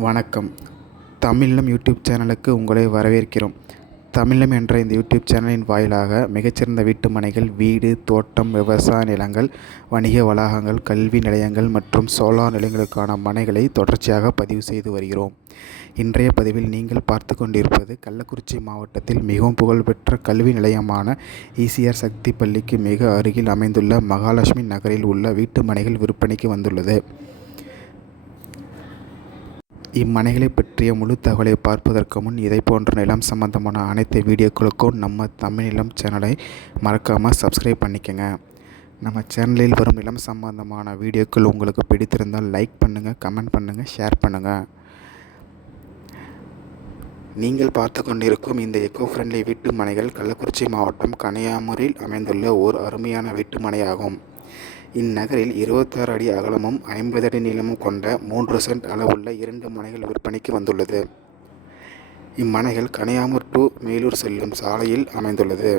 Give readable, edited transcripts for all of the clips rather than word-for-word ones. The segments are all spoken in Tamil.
வணக்கம். தமிழ்லம் யூடியூப் சேனலுக்கு உங்களை வரவேற்கிறோம். தமிழ்லம் என்ற இந்த யூடியூப் சேனலின் வாயிலாக மிகச்சிறந்த வீட்டு மனைகள், வீடு, தோட்டம், விவசாய நிலங்கள், வணிக வளாகங்கள், கல்வி நிலையங்கள் மற்றும் சோலார் நிலையங்களுக்கான மனைகளை தொடர்ச்சியாக பதிவு செய்து வருகிறோம். இன்றைய பதிவில் நீங்கள் பார்த்து கொண்டிருப்பது கள்ளக்குறிச்சி மாவட்டத்தில் மிகவும் புகழ்பெற்ற கல்வி நிலையமான ஈசிஆர் சக்தி பள்ளிக்கு மிக அருகில் அமைந்துள்ள மகாலட்சுமி நகரில் உள்ள வீட்டு மனைகள் விற்பனைக்கு வந்துள்ளது. இம்மனைகளை பற்றிய முழு தகவலை பார்ப்பதற்கு முன் இதை போன்ற நிலம் சம்பந்தமான அனைத்து வீடியோக்களுக்கும் நம்ம தமிழ் நிலம் சேனலை மறக்காமல் சப்ஸ்கிரைப் பண்ணிக்கோங்க. நம்ம சேனலில் வரும் நிலம் சம்பந்தமான வீடியோக்கள் உங்களுக்கு பிடித்திருந்தால் லைக் பண்ணுங்கள், கமெண்ட் பண்ணுங்கள், ஷேர் பண்ணுங்கள். நீங்கள் பார்த்து கொண்டிருக்கும் இந்த எக்கோ ஃப்ரெண்ட்லி வீட்டு மனைகள் கள்ளக்குறிச்சி மாவட்டம் கனியாமூரில் அமைந்துள்ள ஓர் அருமையான வீட்டு மனையாகும். இந்நகரில் 26 அடி அகலமும் 50 அடி நீளமும் கொண்ட 3 சென்ட் அளவுள்ள 2 மனைகள் விற்பனைக்கு வந்துள்ளது. இம்மனைகள் கனியாமூர் டு மேலூர் செல்லும் சாலையில் அமைந்துள்ளது.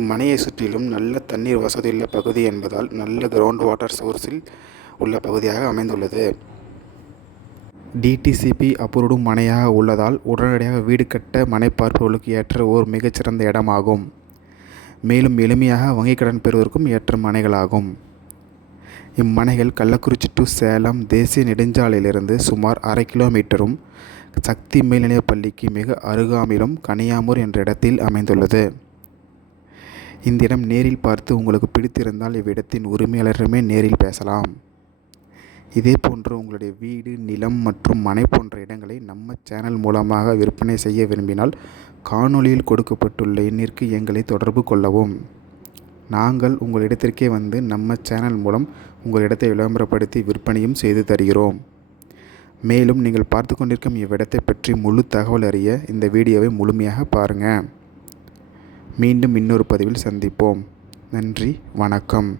இம்மனையை சுற்றிலும் நல்ல தண்ணீர் வசதியுள்ள பகுதி என்பதால் நல்ல கிரவுண்ட் வாட்டர் சோர்ஸில் உள்ள பகுதியாக அமைந்துள்ளது. டிடிசிபி அப்ரூவ்டு மனையாக உள்ளதால் உடனடியாக வீடு கட்ட மனை பார்ப்பவர்களுக்கு ஏற்ற ஓர் மிகச்சிறந்த இடமாகும். மேலும் எளிமையாக வங்கிக் கடன் பெறுவதற்கும் ஏற்ற மனைகளாகும். இம்மனைகள் கள்ளக்குறிச்சி டு சேலம் தேசிய நெடுஞ்சாலையிலிருந்து சுமார் 1/2 கிலோமீட்டரும், சக்தி மேல்நிலைப் பள்ளிக்கு மிக அருகாமையிலும் கனியாமூர் என்ற இடத்தில் அமைந்துள்ளது. இந்த இடம் நேரில் பார்த்து உங்களுக்கு பிடித்திருந்தால் இவ்விடத்தின் உரிமையாளருமே நேரில் பேசலாம். இதே போன்று உங்களுடைய வீடு, நிலம் மற்றும் மனை போன்ற இடங்களை நம்ம சேனல் மூலமாக விற்பனை செய்ய விரும்பினால் காணொளியில் கொடுக்கப்பட்டுள்ள எண்ணிற்கு எங்களை தொடர்பு கொள்ளவும். நாங்கள் உங்கள் இடத்திற்கே வந்து நம்ம சேனல் மூலம் உங்கள் இடத்தை விளம்பரப்படுத்தி விற்பனையும் செய்து தருகிறோம். மேலும் நீங்கள் பார்த்து கொண்டிருக்கும் இவ்விடத்தை பற்றி முழு தகவல் அறிய இந்த வீடியோவை முழுமையாக பாருங்கள். மீண்டும் இன்னொரு பதிவில் சந்திப்போம். நன்றி, வணக்கம்.